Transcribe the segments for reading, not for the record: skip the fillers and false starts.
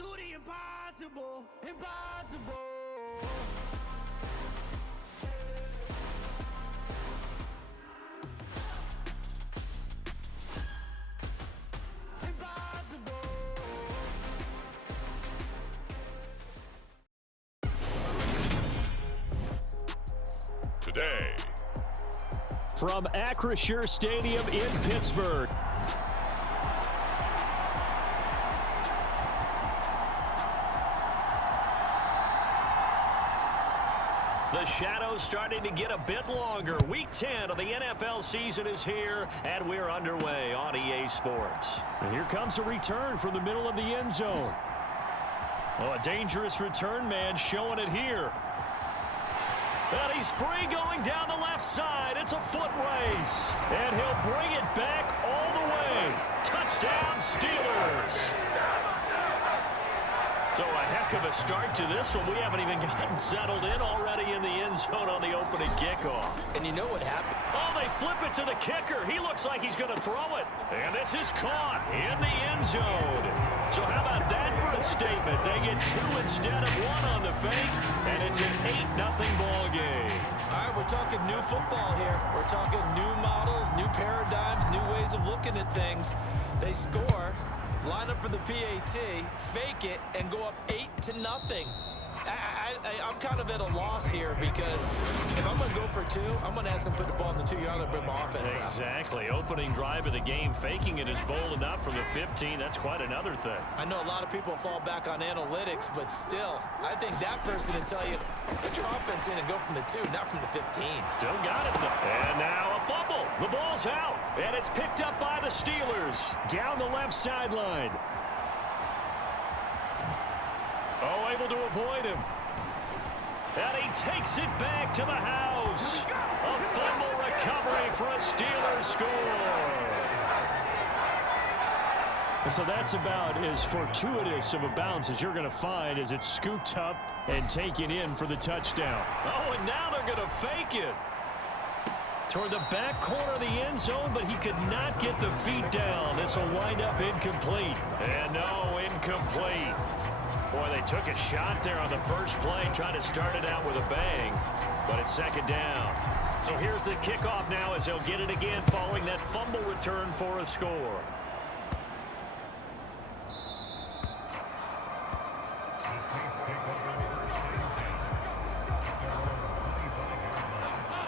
do the impossible, impossible. Today, from Acrisure Stadium in Pittsburgh, the shadows starting to get a bit longer. Week 10 of the NFL season is here, and we're underway on EA Sports. And here comes a return from the middle of the end zone. Oh, a dangerous return man showing it here. And he's free going down the left side. It's a foot race. And he'll bring it back all the way. Touchdown, Steelers. So a heck of a start to this one. We haven't even gotten settled in already in the end zone on the opening kickoff. And you know what happened? Oh, they flip it to the kicker. He looks like he's going to throw it. And this is caught in the end zone. So how about that for a statement? They get 2 instead of 1 on the fake, and it's an 8-0 ball game. All right, we're talking new football here. We're talking new models, new paradigms, new ways of looking at things. They score, line up for the PAT, fake it, and go up 8-0. I'm kind of at a loss here because if I'm going to go for 2, I'm going to ask him to put the ball in the 2-yard line and bring my offense out. Exactly. Opening drive of the game, faking it is bold enough from the 15. That's quite another thing. I know a lot of people fall back on analytics, but still, I think that person will tell you, put your offense in and go from the 2, not from the 15. Still got it, though. And now a fumble. The ball's out, and it's picked up by the Steelers. Down the left sideline. Oh, able to avoid him. And he takes it back to the house. A fumble recovery for a Steelers score. So that's about as fortuitous of a bounce as you're going to find as it's scooped up and taken in for the touchdown. Oh, and now they're going to fake it. Toward the back corner of the end zone, but he could not get the feet down. This will wind up incomplete. And no, incomplete. Boy, they took a shot there on the first play, trying to start it out with a bang, but it's second down. So here's the kickoff now as they'll get it again following that fumble return for a score.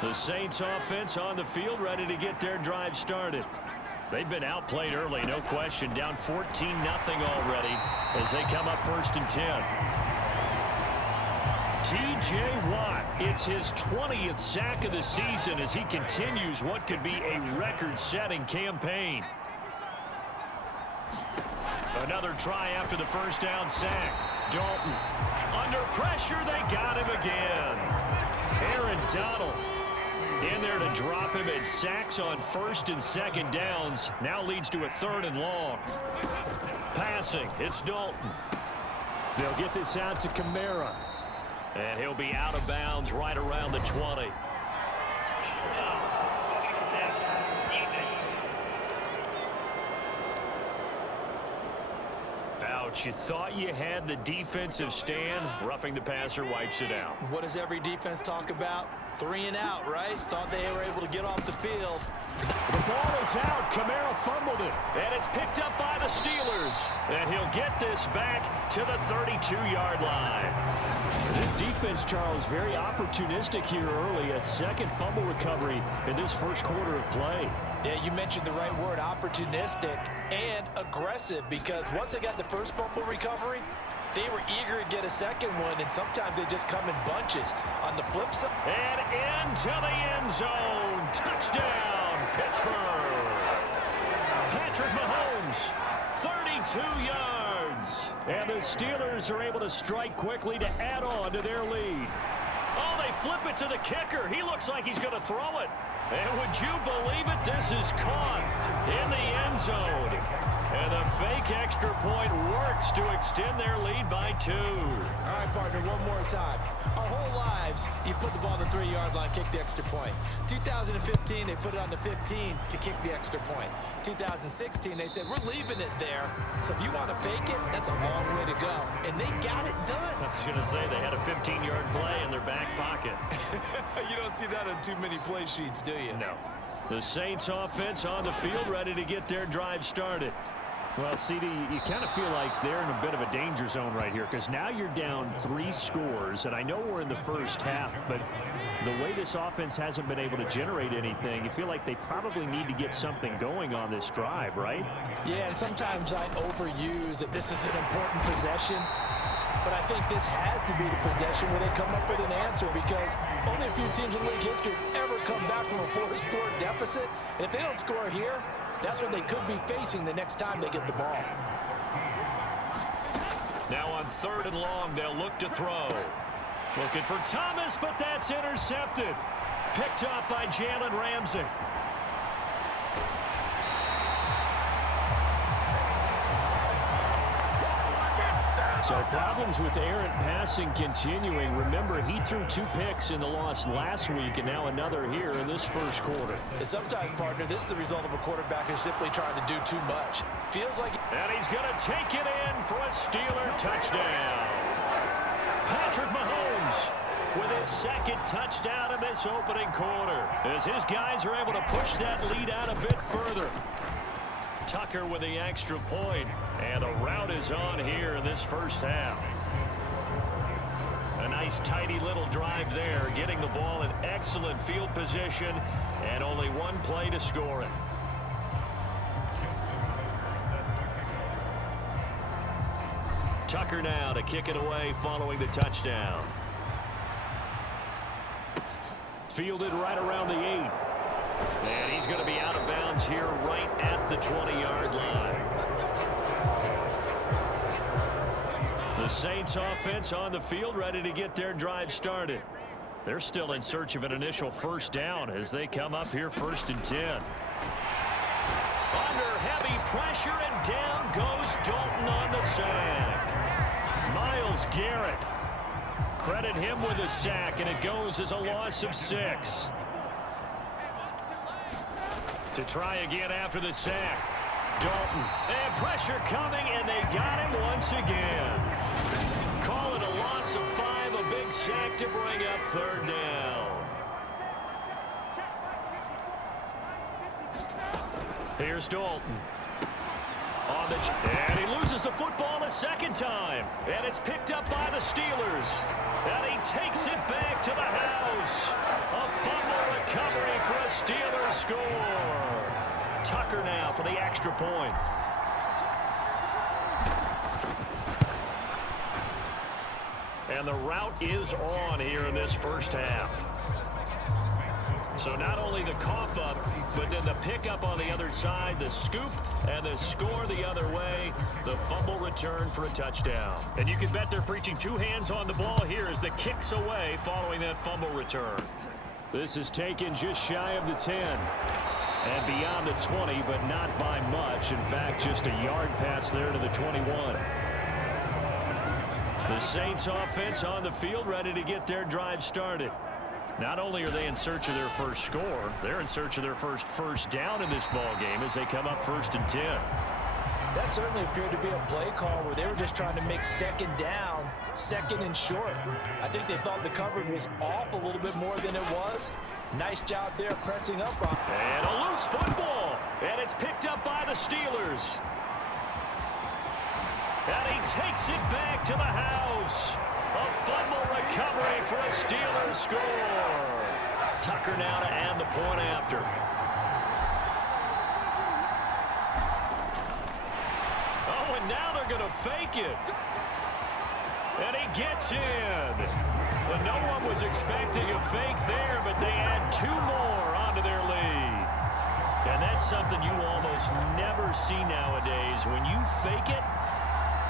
The Saints offense on the field, ready to get their drive started. They've been outplayed early, no question. Down 14-0 already as they come up 1st and 10. T.J. Watt, it's his 20th sack of the season as he continues what could be a record-setting campaign. Another try after the first down sack. Dalton, under pressure, they got him again. Aaron Donald in there to drop him, and sacks on 1st and 2nd downs. Now leads to a 3rd and long. Passing, it's Dalton. They'll get this out to Kamara. And he'll be out of bounds right around the 20. Ouch, you thought you had the defensive stand. Roughing the passer wipes it out. What does every defense talk about? 3 and out, right? Thought they were able to get off the field. The ball is out. Kamara fumbled it. And it's picked up by the Steelers. And he'll get this back to the 32-yard line. This defense, Charles, very opportunistic here early. A second fumble recovery in this first quarter of play. Yeah, you mentioned the right word, opportunistic and aggressive, because once they got the first fumble recovery, they were eager to get a second one, and sometimes they just come in bunches. On the flip side. And into the end zone. Touchdown, Pittsburgh. Patrick Mahomes, 32 yards. And the Steelers are able to strike quickly to add on to their lead. Oh, they flip it to the kicker. He looks like he's going to throw it. And would you believe it? This is caught in the end zone. And the fake extra point works to extend their lead by 2. All right, partner, one more time. Our whole lives, you put the ball on the 3-yard line, kick the extra point. 2015, they put it on the 15 to kick the extra point. 2016, they said, we're leaving it there. So if you want to fake it, that's a long way to go. and they got it done. I was going to say they had a 15-yard play in their back pocket. You don't see that on too many play sheets, do you? No. The Saints offense on the field, ready to get their drive started. Well, CD, you kind of feel like they're in a bit of a danger zone right here because now you're down 3 scores, and I know we're in the first half, but the way this offense hasn't been able to generate anything, you feel like they probably need to get something going on this drive, right? Yeah, and sometimes I overuse that this is an important possession, but I think this has to be the possession where they come up with an answer because only a few teams in league history have ever come back from a 4-score deficit, and if they don't score here, that's what they could be facing the next time they get the ball. Now on 3rd and long, they'll look to throw. Looking for Thomas, but that's intercepted. Picked up by Jalen Ramsey. So problems with errant passing continuing. Remember, he threw 2 picks in the loss last week and now another here in this first quarter. And sometimes, partner, this is the result of a quarterback who's simply trying to do too much. Feels like... And he's going to take it in for a Steeler touchdown. Patrick Mahomes with his 2nd touchdown in this opening quarter as his guys are able to push that lead out a bit further. Tucker with the extra point, and the route is on here in this first half. A nice tidy little drive there, getting the ball in excellent field position, and only 1 play to score it. Tucker now to kick it away following the touchdown. Fielded right around the 8. And he's going to be out of bounds here right at the 20-yard line. The Saints offense on the field ready to get their drive started. They're still in search of an initial first down as they come up here 1st and 10. Under heavy pressure, and down goes Dalton on the sack. Myles Garrett. Credit him with a sack, and it goes as a loss of 6. To try again after the sack. Dalton. And pressure coming, and they got him once again. Call it a loss of 5, a big sack to bring up 3rd down. Here's Dalton. And he loses the football a 2nd time. And it's picked up by the Steelers. And he takes it back to the house. A fumble recovery for a Steelers score. Tucker now for the extra point. And the route is on here in this first half. So not only the cough up, but then the pickup on the other side, the scoop, and the score the other way, the fumble return for a touchdown. And you can bet they're preaching 2 hands on the ball here as the kick's away following that fumble return. This is taken just shy of the 10. And beyond the 20, but not by much. In fact, just a yard pass there to the 21. The Saints offense on the field ready to get their drive started. Not only are they in search of their first score, they're in search of their first down in this ball game as they come up 1st and 10. That certainly appeared to be a play call where they were just trying to make 2nd down, 2nd and short. I think they thought the coverage was off a little bit more than it was. Nice job there pressing up on. And a loose football. And it's picked up by the Steelers. And he takes it back to the house. A fumble recovery for a Steelers score. Tucker now to add the point after. Oh, and now they're going to fake it. And he gets in. And no one was expecting a fake there, but they add 2 more onto their lead. And that's something you almost never see nowadays. When you fake it,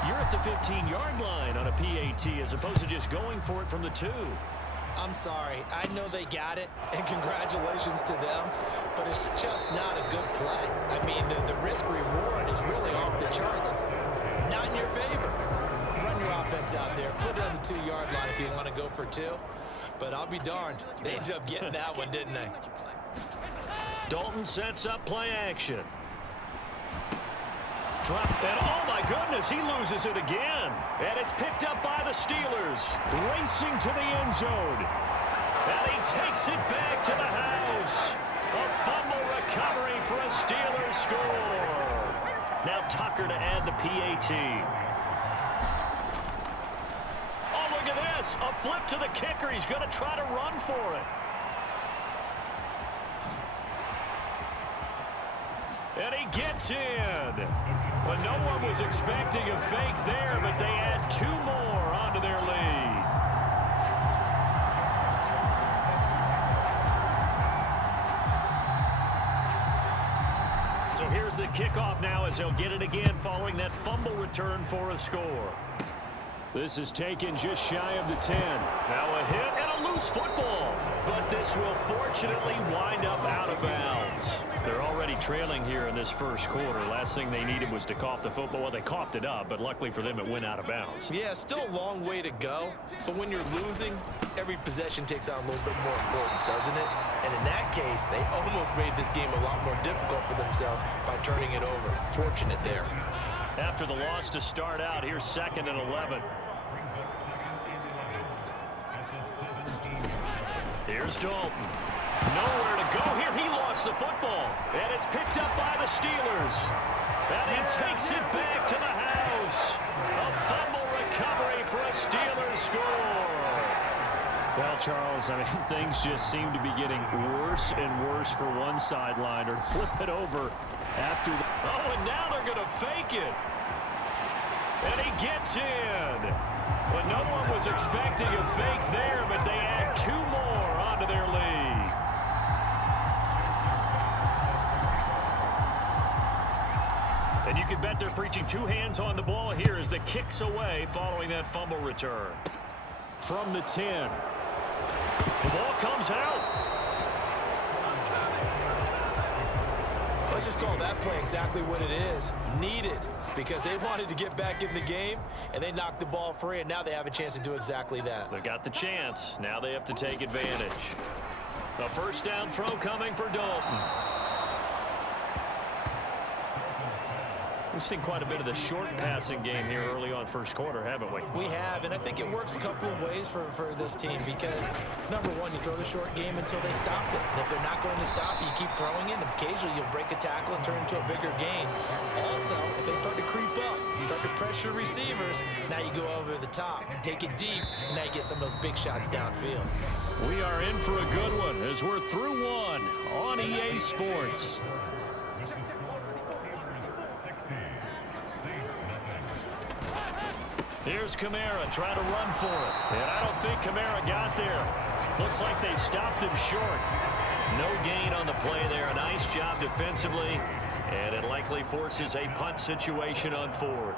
you're at the 15-yard line on a PAT as opposed to just going for it from the 2. I'm sorry. I know they got it, and congratulations to them, but it's just not a good play. I mean, the risk-reward is really off the charts. Not in your favor. Run your offense out there. Put it on the 2-yard line if you want to go for 2. But I'll be darned. They ended up getting that one, didn't they? Dalton sets up play action. Drop, and oh my goodness, he loses it again. And it's picked up by the Steelers. Racing to the end zone. And he takes it back to the house. A fumble recovery for a Steelers score. Now Tucker to add the PAT. Oh, look at this. A flip to the kicker. He's going to try to run for it. And he gets in. Well, no one was expecting a fake there, but they add 2 more onto their lead. So here's the kickoff now as they'll get it again following that fumble return for a score. This is taken just shy of the 10. Now a hit and a loose football. But this will fortunately wind up out of bounds. They're already trailing here in this first quarter. Last thing they needed was to cough the football. Well, they coughed it up, but luckily for them, it went out of bounds. Yeah, still a long way to go. But when you're losing, every possession takes on a little bit more importance, doesn't it? And in that case, they almost made this game a lot more difficult for themselves by turning it over. Fortunate there. After the loss to start out, here's 2nd and 11. Here's Dalton. Nowhere to go here. He lost the football. And it's picked up by the Steelers. And he takes it back to the house. A fumble recovery for a Steelers score. Well, Charles, I mean, things just seem to be getting worse and worse for one sideline. Or flip it over after the... Oh, and now they're going to fake it. And he gets in. Well, no one was expecting a fake there, but they add 2 more onto their lead. And you can bet they're preaching 2 hands on the ball here as the kick's away following that fumble return. From the 10. The ball comes out. Let's just call that play exactly what it is. Needed, because they wanted to get back in the game, and they knocked the ball free, and now they have a chance to do exactly that. They got the chance. Now they have to take advantage. A first down throw coming for Dalton. We've seen quite a bit of the short passing game here early on first quarter, haven't we? We have, and I think it works a couple of ways for this team because, number one, you throw the short game until they stop it. And if they're not going to stop it, you keep throwing it, and occasionally you'll break a tackle and turn into a bigger gain. Also, if they start to creep up, start to pressure receivers, now you go over the top, take it deep, and now you get some of those big shots downfield. We are in for a good one as we're through one on EA Sports. Here's Kamara trying to run for it. And I don't think Kamara got there. Looks like they stopped him short. No gain on the play there. A nice job defensively. And it likely forces a punt situation on 4th.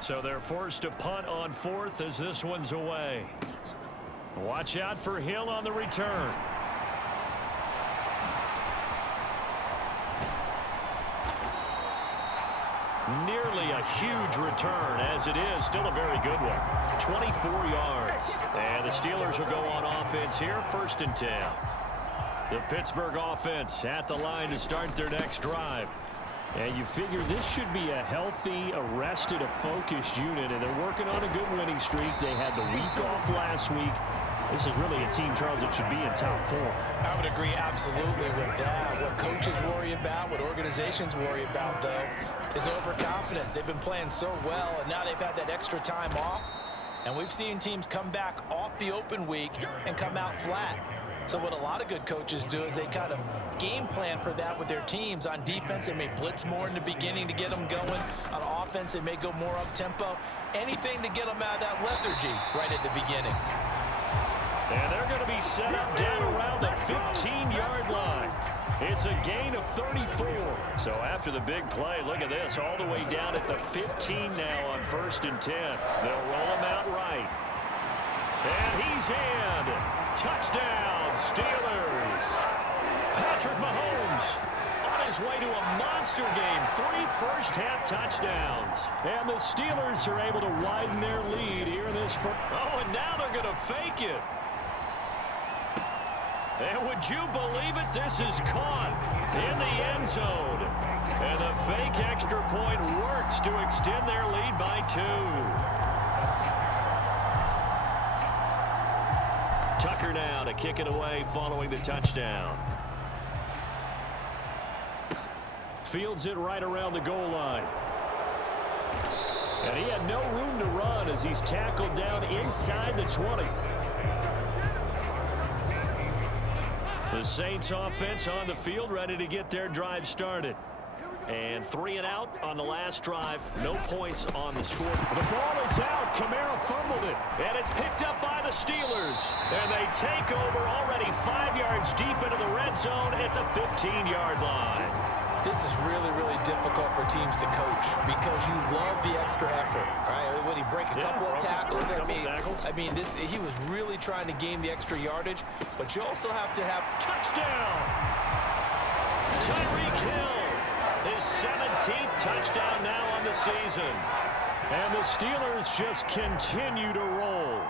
So they're forced to punt on 4th as this one's away. Watch out for Hill on the return. Nearly a huge return, as it is still a very good one. 24 yards. And the Steelers will go on offense here, 1st and 10. The Pittsburgh offense at the line to start their next drive. And you figure this should be a healthy, arrested, a focused unit, and they're working on a good winning streak. They had the week off last week. This is really a team, Charles, that should be in top 4. I would agree absolutely with that. What coaches worry about, what organizations worry about, though, is overconfidence. They've been playing so well, and now they've had that extra time off. And we've seen teams come back off the open week and come out flat. So what a lot of good coaches do is they kind of game plan for that with their teams. On defense, they may blitz more in the beginning to get them going. On offense, they may go more up-tempo. Anything to get them out of that lethargy right at the beginning. And they're going to be set up down around the 15-yard line. It's a gain of 34. So after the big play, look at this, all the way down at the 15 now on 1st and 10. They'll roll him out right. And he's in. Touchdown, Steelers. Patrick Mahomes on his way to a monster game. 3 first-half touchdowns. And the Steelers are able to widen their lead here in this first. Oh, and now they're going to fake it. And would you believe it? This is caught in the end zone. And the fake extra point works to extend their lead by 2. Tucker now to kick it away following the touchdown. Fields it right around the goal line. And he had no room to run as he's tackled down inside the 20. The Saints offense on the field, ready to get their drive started. And 3 and out on the last drive. No points on the score. The ball is out. Kamara fumbled it. And it's picked up by the Steelers. And they take over already 5 yards deep into the red zone at the 15-yard line. This is really, really difficult for teams to coach because you love the extra effort, right? Would he break a couple of tackles? I mean, he was really trying to gain the extra yardage, but you also have to have touchdown. Tyreek Hill, his 17th touchdown now on the season. And the Steelers just continue to roll.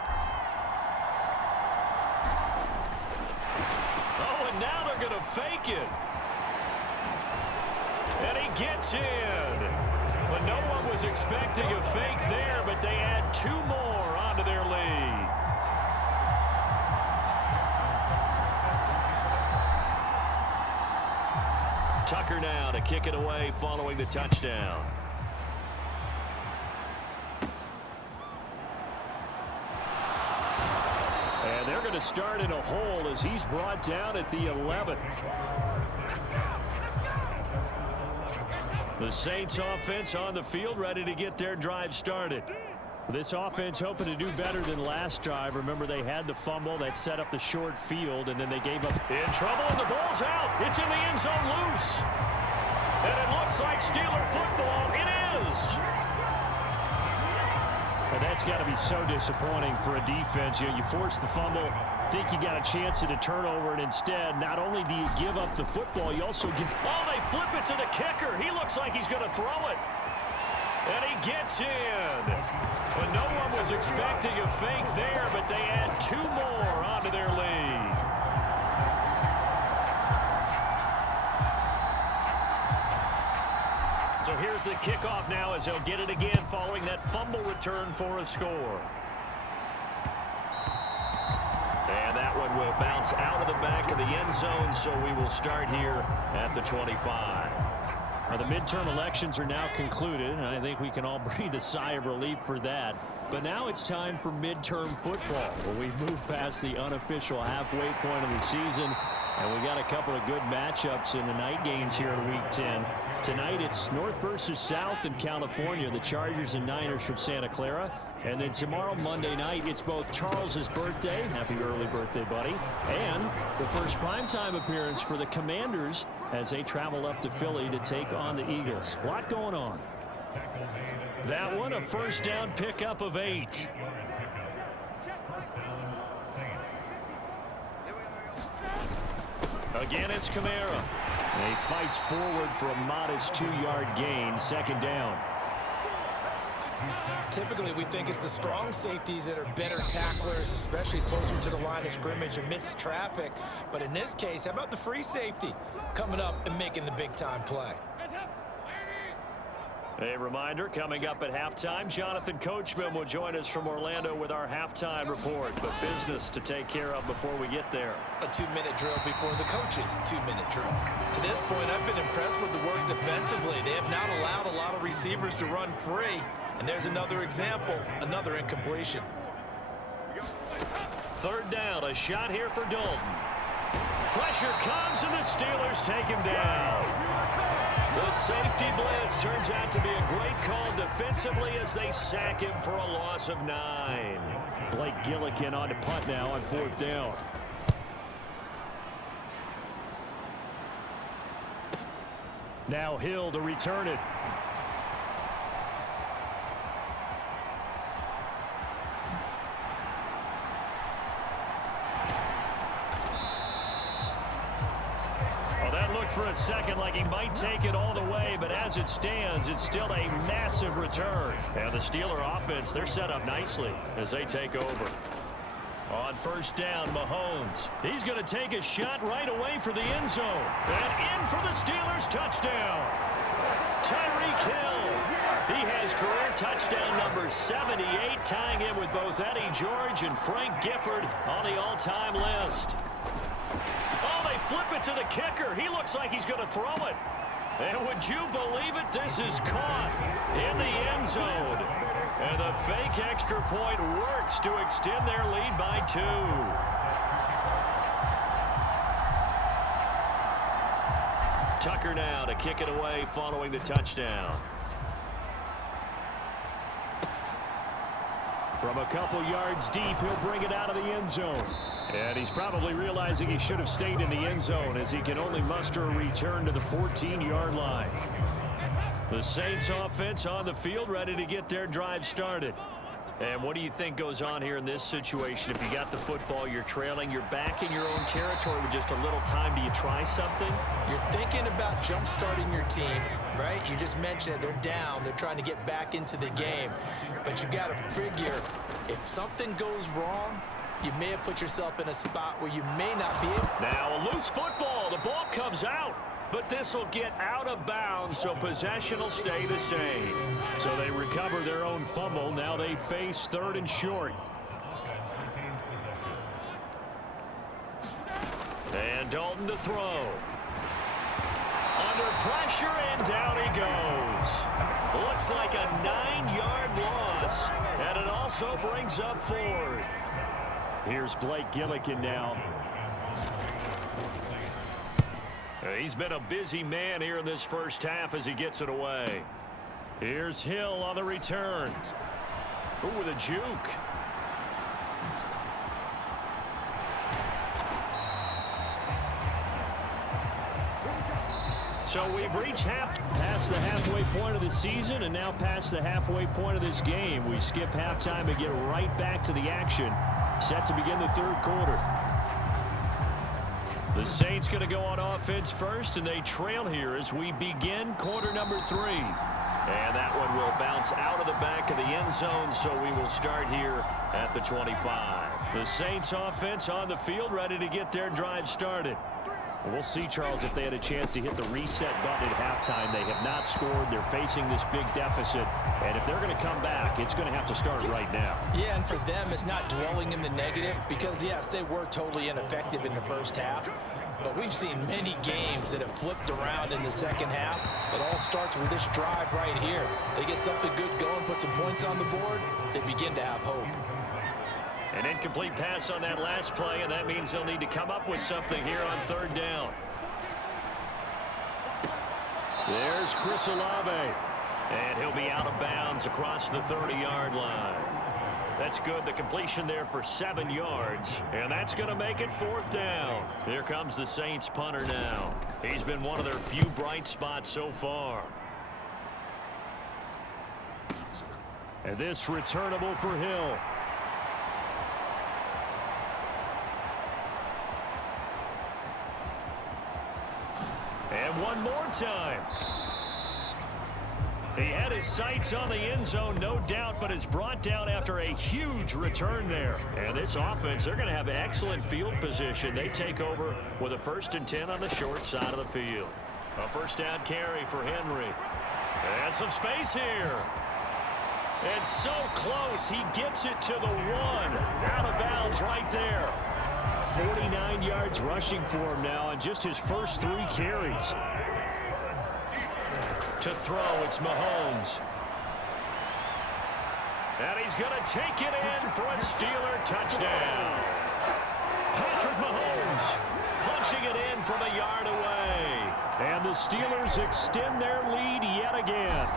Oh, and now they're going to fake it. And he gets in. But no one was expecting a fake there, but they add 2 more onto their lead. Tucker now to kick it away following the touchdown. And they're going to start in a hole as he's brought down at the 11. The Saints offense on the field, ready to get their drive started. This offense hoping to do better than last drive. Remember, they had the fumble that set up the short field, and then they gave up. In trouble, and the ball's out. It's in the end zone loose. And it looks like Steeler football. It is. And that's got to be so disappointing for a defense. You force the fumble, think you got a chance at a turnover, and instead, not only do you give up the football, you also give. Oh, they flip it to the kicker. He looks like he's going to throw it. And he gets in. But no one was expecting a fake there, but they add 2 more onto their lead. So here's the kickoff now as he'll get it again following that fumble return for a score. And that one will bounce out of the back of the end zone, so we will start here at the 25. Now, the midterm elections are now concluded, and I think we can all breathe a sigh of relief for that. But now it's time for midterm football, where we've moved past the unofficial halfway point of the season, and we got a couple of good matchups in the night games here in Week 10. Tonight it's North versus South in California, the Chargers and Niners from Santa Clara. And then tomorrow, Monday night, it's both Charles's birthday, happy early birthday, buddy, and the first primetime appearance for the Commanders as they travel up to Philly to take on the Eagles. A lot going on. That one, a first down pickup of 8. Again, it's Kamara. And he fights forward for a modest 2-yard gain, second down. Typically, we think it's the strong safeties that are better tacklers, especially closer to the line of scrimmage amidst traffic. But in this case, how about the free safety coming up and making the big-time play? A reminder, coming up at halftime, Jonathan Coachman will join us from Orlando with our halftime report. But business to take care of before we get there. A 2-minute drill before the coach's 2-minute drill. To this point, I've been impressed with the work defensively. They have not allowed a lot of receivers to run free. And there's another example, another incompletion. Third down, a shot here for Dalton. Pressure comes, and the Steelers take him down. The safety blitz turns out to be a great call defensively as they sack him for a loss of 9. Blake Gillikin on to punt now on 4th down. Now Hill to return it. For a second like he might take it all the way, but as it stands, it's still a massive return. And the Steeler offense, they're set up nicely as they take over. On first down, Mahomes. He's going to take a shot right away for the end zone. And in for the Steelers touchdown. Tyreek Hill. He has career touchdown number 78, tying him with both Eddie George and Frank Gifford on the all-time list. Oh, they flip it to the kicker. He looks like he's going to throw it. And would you believe it? This is caught in the end zone. And the fake extra point works to extend their lead by 2. Tucker now to kick it away following the touchdown. From a couple yards deep, he'll bring it out of the end zone. And he's probably realizing he should have stayed in the end zone as he can only muster a return to the 14-yard line. The Saints offense on the field, ready to get their drive started. And what do you think goes on here in this situation? If you got the football, you're trailing, you're back in your own territory with just a little time. Do you try something? You're thinking about jump-starting your team, right? You just mentioned it. They're down. They're trying to get back into the game. But you got to figure, if something goes wrong, you may have put yourself in a spot where you may not be able. Now a loose football. The ball comes out. But this will get out of bounds, so possession will stay the same. So they recover their own fumble. Now they face 3rd and short. And Dalton to throw. Under pressure, and down he goes. Looks like a 9-yard loss, and it also brings up 4th. Here's Blake Gillikin now. He's been a busy man here in this first half as he gets it away. Here's Hill on the return. Ooh, with a juke. So we've reached past the halfway point of the season and now past the halfway point of this game. We skip halftime and get right back to the action. Set to begin the 3rd quarter. The Saints going to go on offense first, and they trail here as we begin quarter number 3. And that one will bounce out of the back of the end zone, so we will start here at the 25. The Saints offense on the field, ready to get their drive started. We'll see, Charles, if they had a chance to hit the reset button at halftime. They have not scored. They're facing this big deficit. And if they're going to come back, it's going to have to start right now. Yeah, and for them, it's not dwelling in the negative because, yes, they were totally ineffective in the first half. But we've seen many games that have flipped around in the second half. It all starts with this drive right here. They get something good going, put some points on the board, they begin to have hope. An incomplete pass on that last play, and that means they'll need to come up with something here on 3rd down. There's Chris Olave. And he'll be out of bounds across the 30-yard line. That's good. The completion there for 7 yards. And that's going to make it 4th down. Here comes the Saints punter now. He's been one of their few bright spots so far. And this returnable for Hill. And one more time. He had his sights on the end zone, no doubt, but is brought down after a huge return there. And this offense, they're going to have excellent field position. They take over with a 1st and 10 on the short side of the field. A 1st down carry for Henry. And some space here. And so close, he gets it to the 1. Out of bounds right there. 49 yards rushing for him now on just his first 3 carries. To throw, it's Mahomes. And he's going to take it in for a Steeler touchdown. Patrick Mahomes punching it in from a yard away. And the Steelers extend their lead yet again.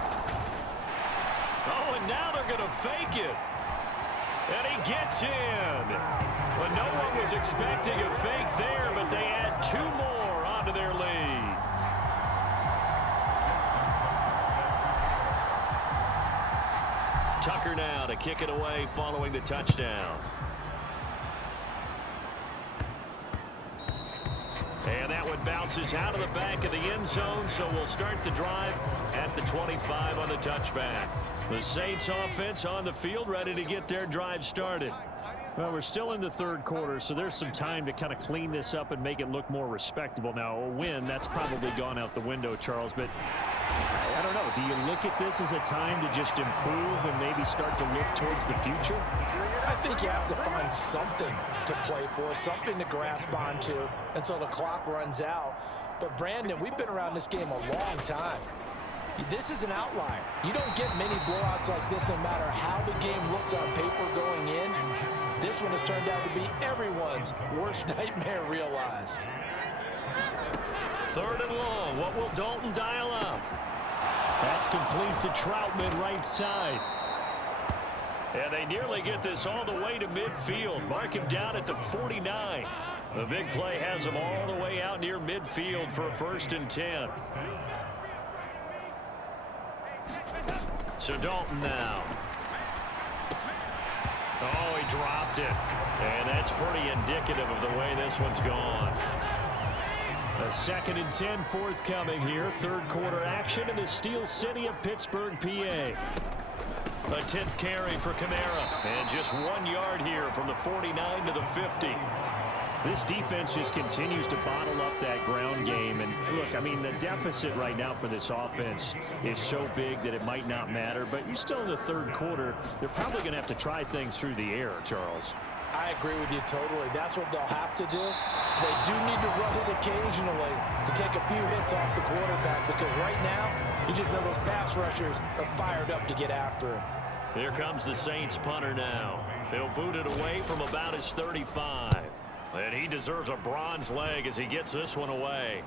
Oh, and now they're going to fake it. And he gets in. But no one was expecting a fake there, but they add 2 more onto their lead. Tucker now to kick it away following the touchdown. And that one bounces out of the back of the end zone, so we'll start the drive at the 25 on the touchback. The Saints offense on the field, ready to get their drive started. Well, we're still in the third quarter, so there's some time to kind of clean this up and make it look more respectable. Now, a win, that's probably gone out the window, Charles, but I don't know. Do you look at this as a time to just improve and maybe start to look towards the future? I think you have to find something to play for, something to grasp onto until the clock runs out. But, Brandon, we've been around this game a long time. This is an outlier. You don't get many blowouts like this no matter how the game looks on paper going in. This one has turned out to be everyone's worst nightmare realized. Third and long. What will Dalton dial up? That's complete to Troutman right side. And they nearly get this all the way to midfield. Mark him down at the 49. The big play has him all the way out near midfield for a 1st and 10. So Dalton now. Oh, he dropped it. And that's pretty indicative of the way this one's gone. A 2nd and 10 forthcoming here. Third quarter action in the Steel City of Pittsburgh, PA. A 10th carry for Kamara. And just 1 yard here from the 49 to the 50. This defense just continues to bottle up that ground game. And look, I mean, the deficit right now for this offense is so big that it might not matter. But you're still in the third quarter. They're probably going to have to try things through the air, Charles. I agree with you totally. That's what they'll have to do. They do need to run it occasionally to take a few hits off the quarterback, because right now, you just know those pass rushers are fired up to get after him. Here comes the Saints punter now. They'll boot it away from about his 35. And he deserves a bronze leg as he gets this one away.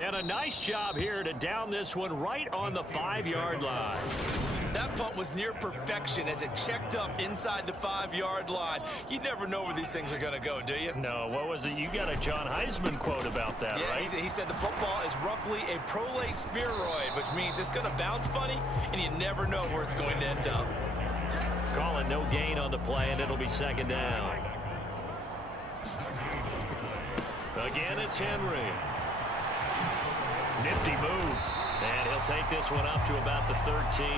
And a nice job here to down this one right on the 5-yard line. That punt was near perfection as it checked up inside the 5-yard line. You never know where these things are going to go, do you? No, what was it? You got a John Heisman quote about that, yeah, right? He said the football is roughly a prolate spheroid, which means it's going to bounce funny, and you never know where it's going to end up. Call it no gain on the play, and it'll be 2nd down. Again, it's Henry. Nifty move. And he'll take this one up to about the 13.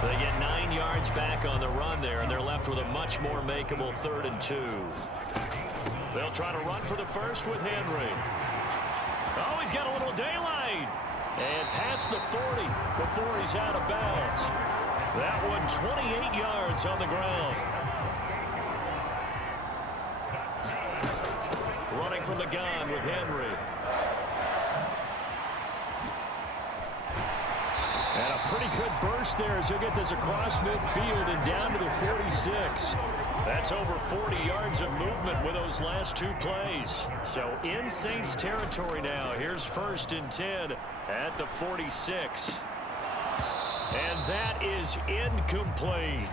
They get 9 yards back on the run there, and they're left with a much more makeable 3rd and 2. They'll try to run for the first with Henry. Oh, he's got a little daylight. And past the 40 before he's out of bounds. That one 28 yards on the ground. Running from the gun with Henry. And a pretty good burst there as he'll get this across midfield and down to the 46. That's over 40 yards of movement with those last 2 plays. So in Saints territory now. Here's 1st and 10 at the 46. And that is incomplete.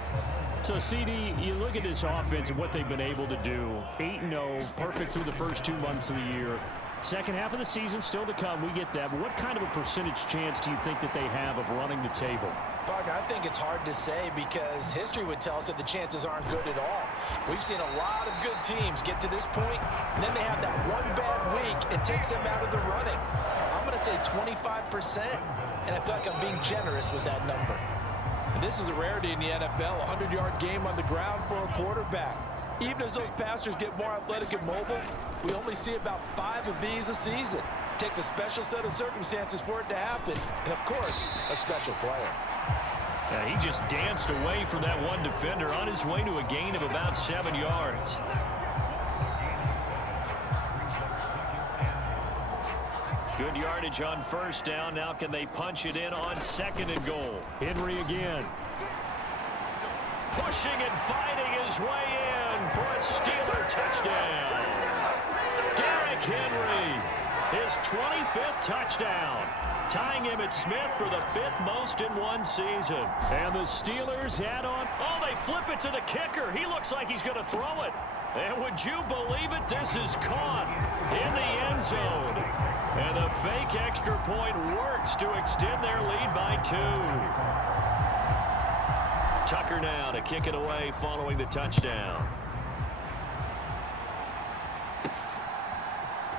So, CD, you look at this offense and what they've been able to do. 8-0, perfect through the first 2 months of the year. Second half of the season still to come. We get that. But what kind of a percentage chance do you think that they have of running the table? Partner, I think it's hard to say because history would tell us that the chances aren't good at all. We've seen a lot of good teams get to this point, and then they have that one bad week and takes them out of the running. I'm going to say 25%, and I feel like I'm being generous with that number. And this is a rarity in the NFL, a 100-yard game on the ground for a quarterback. Even as those passers get more athletic and mobile, we only see about 5 of these a season. It takes a special set of circumstances for it to happen, and of course, a special player. Yeah, he just danced away from that one defender on his way to a gain of about 7 yards. Good yardage on 1st down. Now can they punch it in on 2nd and goal? Henry again. Pushing and fighting his way in for a Steeler touchdown. Derrick Henry, his 25th touchdown, tying him at Smith for the 5th most in one season. And the Steelers add on. Oh, they flip it to the kicker. He looks like he's going to throw it. And would you believe it? This is caught in the end zone. And the fake extra point works to extend their lead by 2. Tucker now to kick it away following the touchdown.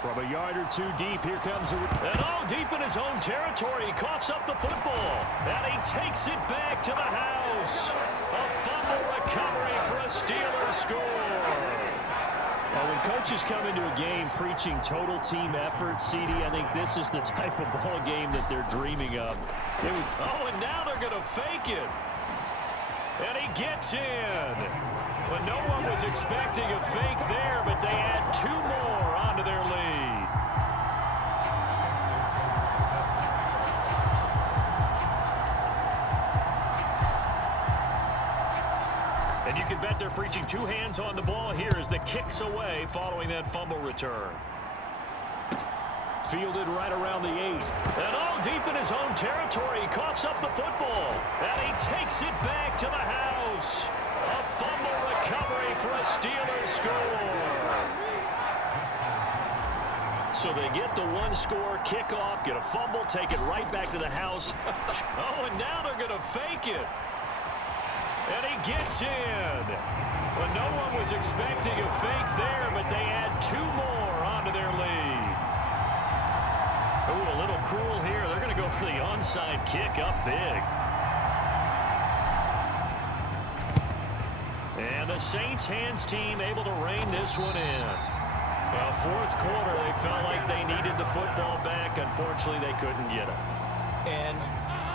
From a yard or two deep, here comes the... And deep in his own territory, he coughs up the football. And he takes it back to the house. A fumble recovery for a Steelers score. Well, when coaches come into a game preaching total team effort, CD, I think this is the type of ball game that they're dreaming of. And now they're going to fake it. And he gets in. But no one was expecting a fake there, but they add 2 more onto their lead. And you can bet they're preaching 2 hands on the ball here as the kick's away following that fumble return. Fielded right around the 8. And deep in his own territory, he coughs up the football. And he takes it back to the house. A fumble recovery for a Steelers score. So they get the 1-score kickoff, get a fumble, take it right back to the house. And now they're going to fake it. And he gets in. Well, no one was expecting a fake there, but they add 2 more onto their lead. A little cruel here. They're going to go for the onside kick up big. And the Saints hands team able to rein this one in. Well, 4th quarter, they felt like they needed the football back. Unfortunately, they couldn't get it. And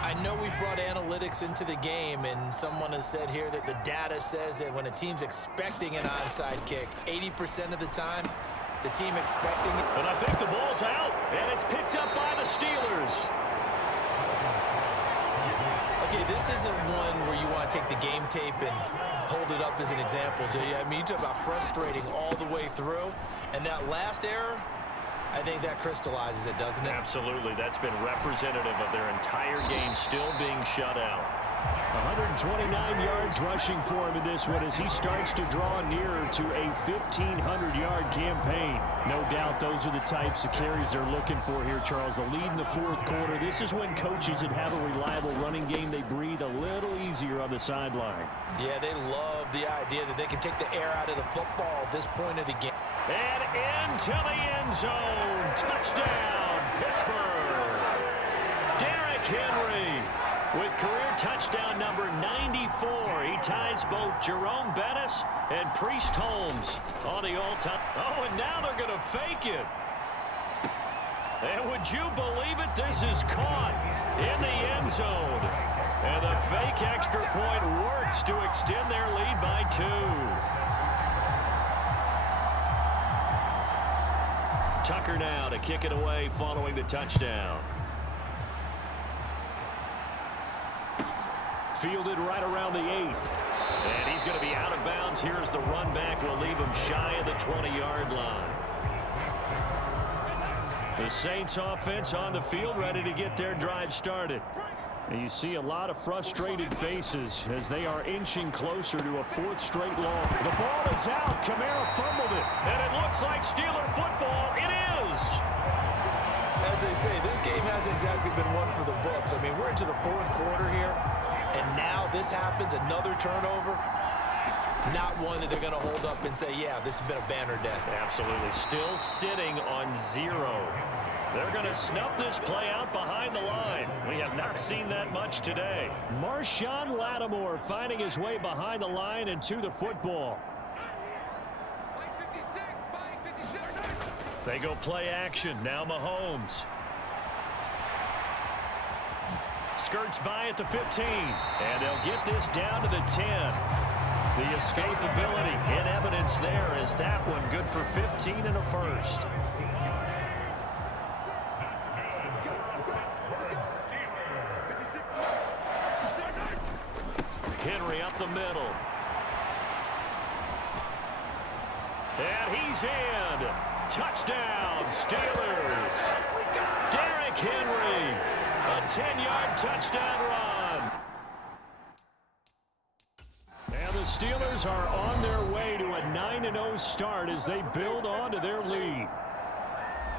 I know we brought analytics into the game, and someone has said here that the data says that when a team's expecting an onside kick, 80% of the time, the team expecting it. And I think the ball's out, and it's picked up by the Steelers. Okay, this isn't one where you want to take the game tape and hold it up as an example, do you? I mean, you talk about frustrating all the way through, and that last error, I think that crystallizes it, doesn't it? Absolutely. That's been representative of their entire game still being shut out. 129 yards rushing for him in this one as he starts to draw nearer to a 1,500-yard campaign. No doubt those are the types of carries they're looking for here, Charles. The lead in the 4th quarter. This is when coaches that have a reliable running game, they breathe a little easier on the sideline. Yeah, they love the idea that they can take the air out of the football at this point of the game. And into the end zone. Touchdown, Pittsburgh. Derrick Henry with career touchdown number 94. He ties both Jerome Bettis and Priest Holmes on the all-time. And now they're going to fake it. And would you believe it? This is caught in the end zone. And the fake extra point works to extend their lead by 2. Tucker now to kick it away following the touchdown. Fielded right around the 8. And he's going to be out of bounds. Here's the run back. Will leave him shy of the 20-yard line. The Saints offense on the field ready to get their drive started. And you see a lot of frustrated faces as they are inching closer to a 4th straight long. The ball is out. Kamara fumbled it. And it looks like Steeler football. It is. As they say, this game hasn't exactly been one for the books. I mean, we're into the 4th quarter here, and now this happens, another turnover. Not one that they're going to hold up and say, yeah, this has been a banner day. Absolutely. Still sitting on 0. They're going to snuff this play out behind the line. We have not seen that much today. Marshawn Lattimore finding his way behind the line and to the football. They go play action. Now Mahomes. Skirts by at the 15. And they'll get this down to the 10. The escapability in evidence there is that one good for 15 and a first. Henry up the middle. And he's in. Touchdown, Steelers. Derrick Henry, a 10-yard touchdown run. And the Steelers are on their way to a 9-0 start as they build on to their lead.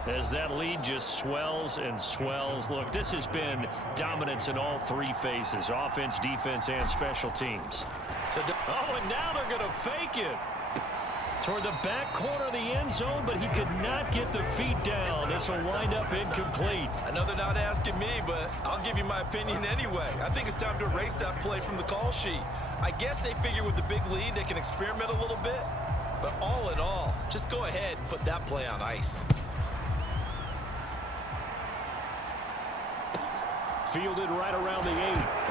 As that lead just swells and swells. Look, this has been dominance in all 3 phases, offense, defense, and special teams. So, and now they're going to fake it. Toward the back corner of the end zone, but he could not get the feet down. This will wind up incomplete. I know they're not asking me, but I'll give you my opinion anyway. I think it's time to erase that play from the call sheet. I guess they figure with the big lead they can experiment a little bit. But all in all, just go ahead and put that play on ice. Fielded right around the 8.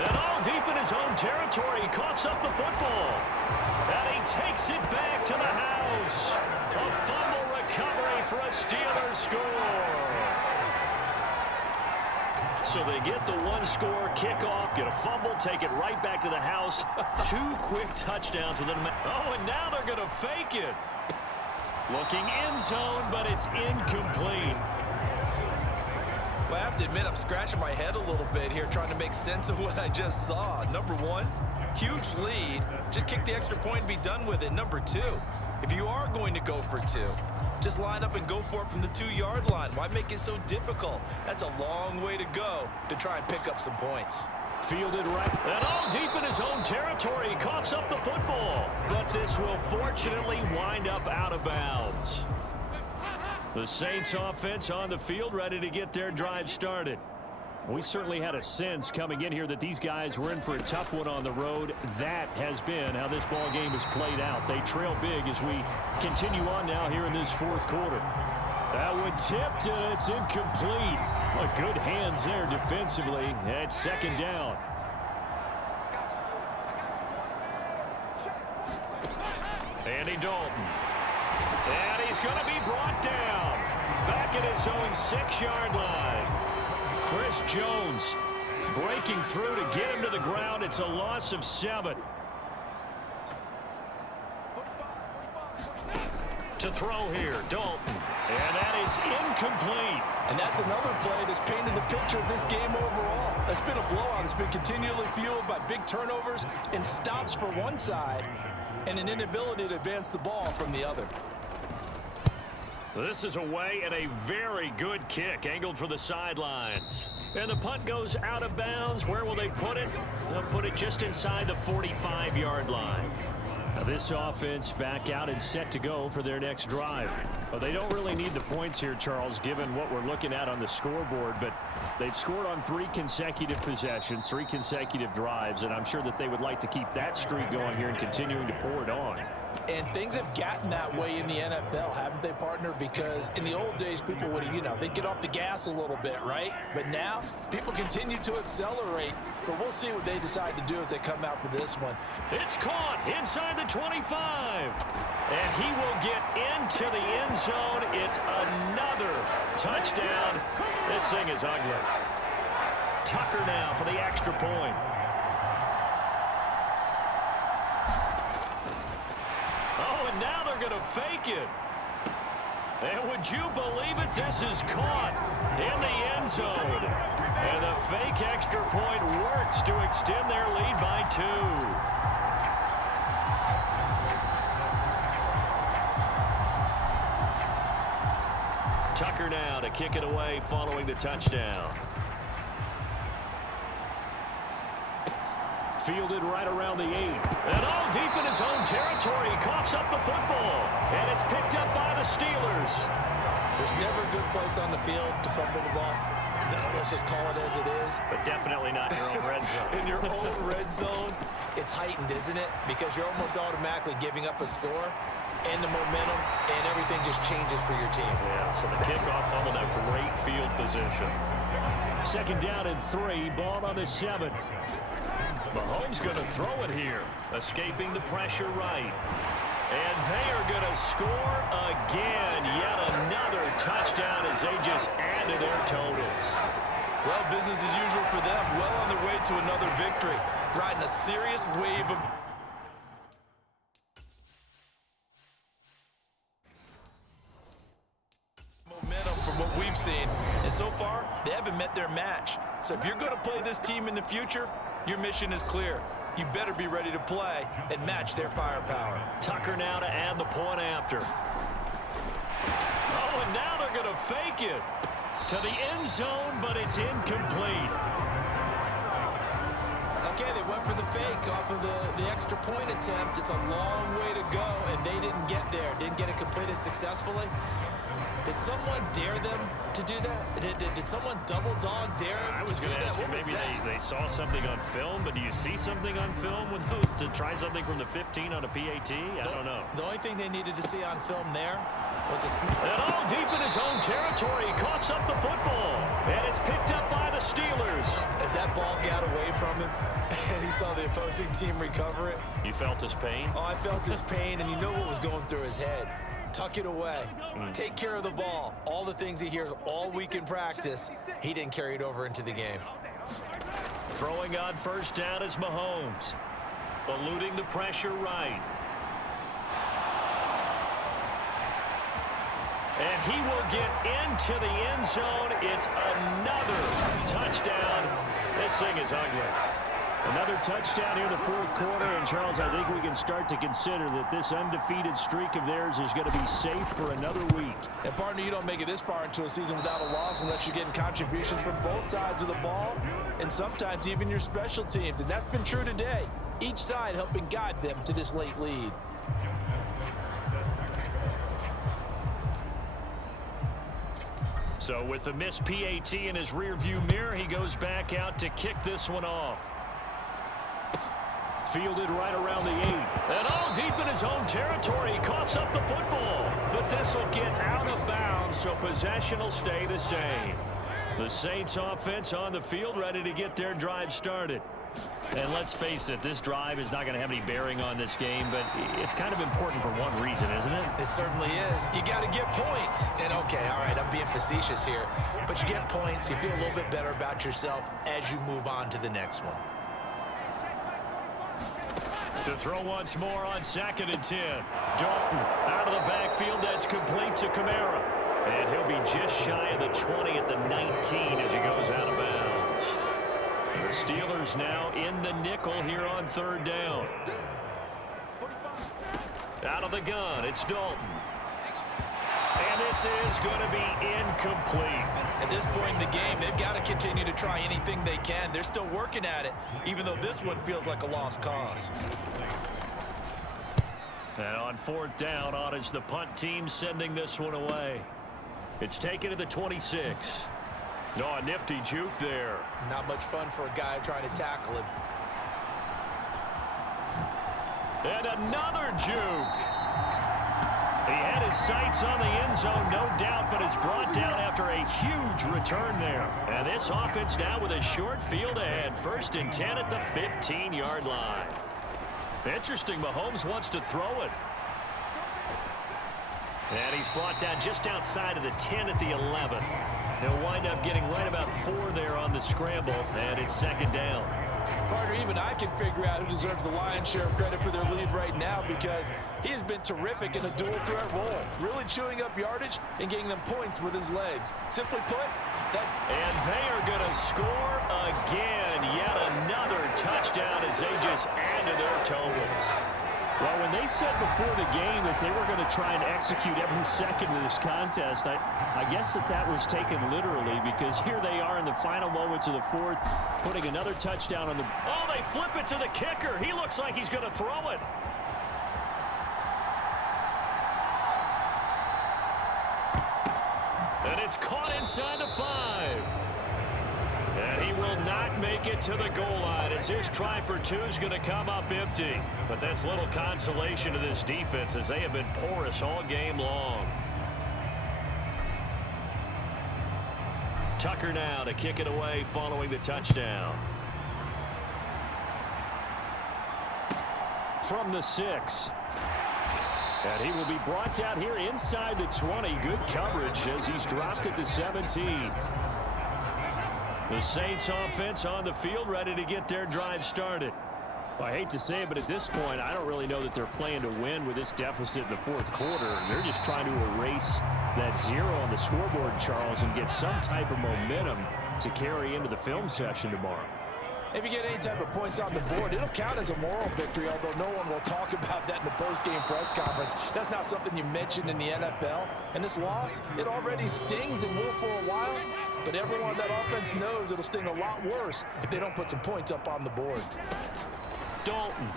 And all deep in his own territory. He coughs up the football. And he takes it back to the house. A fumble recovery for a Steelers score. So they get the one-score kickoff, get a fumble, take it right back to the house. 2 quick touchdowns within a minute. Oh, and now they're going to fake it. Looking end zone, but it's incomplete. Well, I have to admit, I'm scratching my head a little bit here trying to make sense of what I just saw. Number one, huge lead. Just kick the extra point and be done with it. Number two, if you are going to go for 2, just line up and go for it from the 2-yard line. Why make it so difficult? That's a long way to go to try and pick up some points. Fielded right. And all deep in his own territory. He coughs up the football. But this will fortunately wind up out of bounds. The Saints offense on the field, ready to get their drive started. We certainly had a sense coming in here that these guys were in for a tough one on the road. That has been how this ball game has played out. They trail big as we continue on now here in this 4th quarter. That one tipped, and it's incomplete. Well, good hands there defensively. It's 2nd down. Andy Dalton. And he's going to be brought down. Back at his own 6-yard line. Chris Jones breaking through to get him to the ground. It's a loss of 7. To throw here, Dalton. And that is incomplete. And that's another play that's painted the picture of this game overall. It's been a blowout. It's been continually fueled by big turnovers and stops for one side and an inability to advance the ball from the other. This is away and a very good kick angled for the sidelines. And the punt goes out of bounds. Where will they put it? They'll put it just inside the 45-yard line. Now this offense back out and set to go for their next drive. Well, they don't really need the points here, Charles, given what we're looking at on the scoreboard, but they've scored on 3 consecutive possessions, 3 consecutive drives, and I'm sure that they would like to keep that streak going here and continuing to pour it on. And things have gotten that way in the NFL, haven't they, partner? Because in the old days, people would, they'd get off the gas a little bit, right? But now, people continue to accelerate. But we'll see what they decide to do as they come out for this one. It's caught inside the 25. And he will get into the end zone. It's another touchdown. This thing is ugly. Tucker now for the extra point. Now they're going to fake it. And would you believe it? This is caught in the end zone. And the fake extra point works to extend their lead by 2. Tucker now to kick it away following the touchdown. Fielded right around the 8. And all deep in his own territory. He coughs up the football. And it's picked up by the Steelers. There's never a good place on the field to fumble the ball. No, let's just call it as it is. But definitely not in your own red zone. In your own red zone, it's heightened, isn't it? Because you're almost automatically giving up a score and the momentum, and everything just changes for your team. Yeah, so the kickoff fumbled a great field position. 2nd down and 3. Ball on the 7. Mahomes going to throw it here, escaping the pressure right. And they are going to score again. Yet another touchdown as they just add to their totals. Well, business as usual for them. Well on their way to another victory. Riding a serious wave of momentum from what we've seen. And so far, they haven't met their match. So if you're going to play this team in the future, your mission is clear. You better be ready to play and match their firepower. Tucker now to add the point after. Oh, and now they're going to fake it to the end zone, but it's incomplete. Okay, they went for the fake off of the extra point attempt. It's a long way to go, and they didn't get there. Didn't get it completed successfully. Did someone dare them to do that? Did someone double dog dare them I was to do going to that? ask you, What was maybe that? they saw something on film, but do you see something on film with those to try something from the 15 on a PAT? I don't know. The only thing they needed to see on film there was a snap. And all deep in his own territory, he coughs up the football. And it's picked up by the Steelers. As that ball got away from him and he saw the opposing team recover it. You felt his pain? Oh, I felt his pain, and you know what was going through his head. Tuck it away. Take care of the ball. All the things he hears all week in practice, he didn't carry it over into the game. Throwing on first down is Mahomes. Eluding the pressure right. And he will get into the end zone. It's another touchdown. This thing is ugly. Another touchdown here in the fourth quarter, and Charles, I think we can start to consider that this undefeated streak of theirs is going to be safe for another week. And partner, you don't make it this far into a season without a loss unless you're getting contributions from both sides of the ball and sometimes even your special teams, and that's been true today. Each side helping guide them to this late lead. So with the missed PAT in his rearview mirror, he goes back out to kick this one off. Fielded right around the 8. And all deep in his own territory, he coughs up the football. But this will get out of bounds, so possession will stay the same. The Saints offense on the field, ready to get their drive started. And let's face it, this drive is not going to have any bearing on this game, but it's kind of important for one reason, isn't it? It certainly is. You got to get points. And, okay, all right, I'm being facetious here. But you get points. You feel a little bit better about yourself as you move on to the next one. To throw once more on 2nd and 10. Dalton out of the backfield. That's complete to Kamara. And he'll be just shy of the 20 at the 19 as he goes out of bounds. The Steelers now in the nickel here on 3rd down. Out of the gun, it's Dalton. And this is going to be incomplete. At this point in the game, they've got to continue to try anything they can. They're still working at it, even though this one feels like a lost cause. And on 4th down, on is the punt team sending this one away. It's taken to the 26. Oh, a nifty juke there. Not much fun for a guy trying to tackle him. And another juke. He had his sights on the end zone, no doubt, but is brought down after a huge return there. And this offense now with a short field ahead. 1st and 10 at the 15-yard line. Interesting, Mahomes wants to throw it. And he's brought down just outside of the 10 at the 11. He'll wind up getting right about 4 there on the scramble, and it's 2nd down. Partner, even I can figure out who deserves the lion's share of credit for their lead right now because he has been terrific in a dual threat role, really chewing up yardage and getting them points with his legs. Simply put, and they are going to score again. Yet another touchdown as they just add to their totals. Well, when they said before the game that they were going to try and execute every second of this contest, I guess that was taken literally because here they are in the final moments of the 4th, putting another touchdown on the... Oh, they flip it to the kicker. He looks like he's going to throw it. And it's caught inside the 5. And he will not make it to the goal line as his try for 2 is going to come up empty. But that's little consolation to this defense as they have been porous all game long. Tucker now to kick it away following the touchdown. From the 6. And he will be brought down here inside the 20. Good coverage as he's dropped at the 17. The Saints offense on the field ready to get their drive started. Well, I hate to say it, but at this point, I don't really know that they're playing to win with this deficit in the 4th quarter. They're just trying to erase that 0 on the scoreboard, Charles, and get some type of momentum to carry into the film session tomorrow. if you get any type of points on the board, it'll count as a moral victory, although no one will talk about that in the post-game press conference. That's not something you mentioned in the NFL. And this loss, it already stings and will for a while, but everyone on that offense knows it'll sting a lot worse if they don't put some points up on the board. Dalton.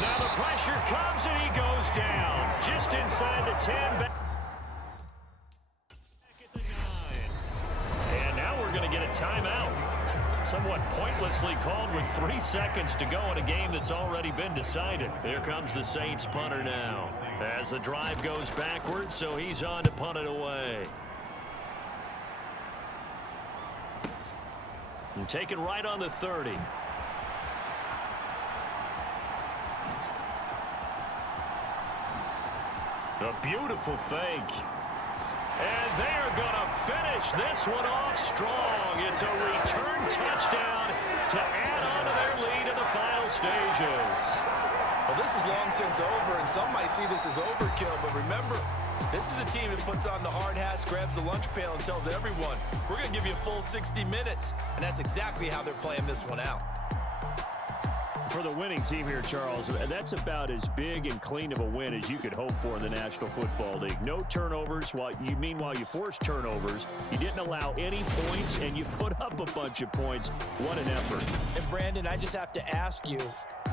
Now the pressure comes and he goes down. Just inside the 10. Back at the 9. And now we're going to get a timeout. Somewhat pointlessly called with 3 seconds to go in a game that's already been decided. Here comes the Saints punter now. As the drive goes backwards, so he's on to punt it away. And taken right on the 30. A beautiful fake. And they are going to finish this one off strong. It's a return touchdown to add on to their lead in the final stages. Well, this is long since over, and some might see this as overkill, but remember, this is a team that puts on the hard hats, grabs the lunch pail, and tells everyone, we're going to give you a full 60 minutes, and that's exactly how they're playing this one out. For the winning team here, Charles, that's about as big and clean of a win as you could hope for in the National Football League. No turnovers. Meanwhile, you forced turnovers. You didn't allow any points, and you put up a bunch of points. What an effort. And, Brandon, I just have to ask you,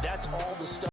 that's all the stuff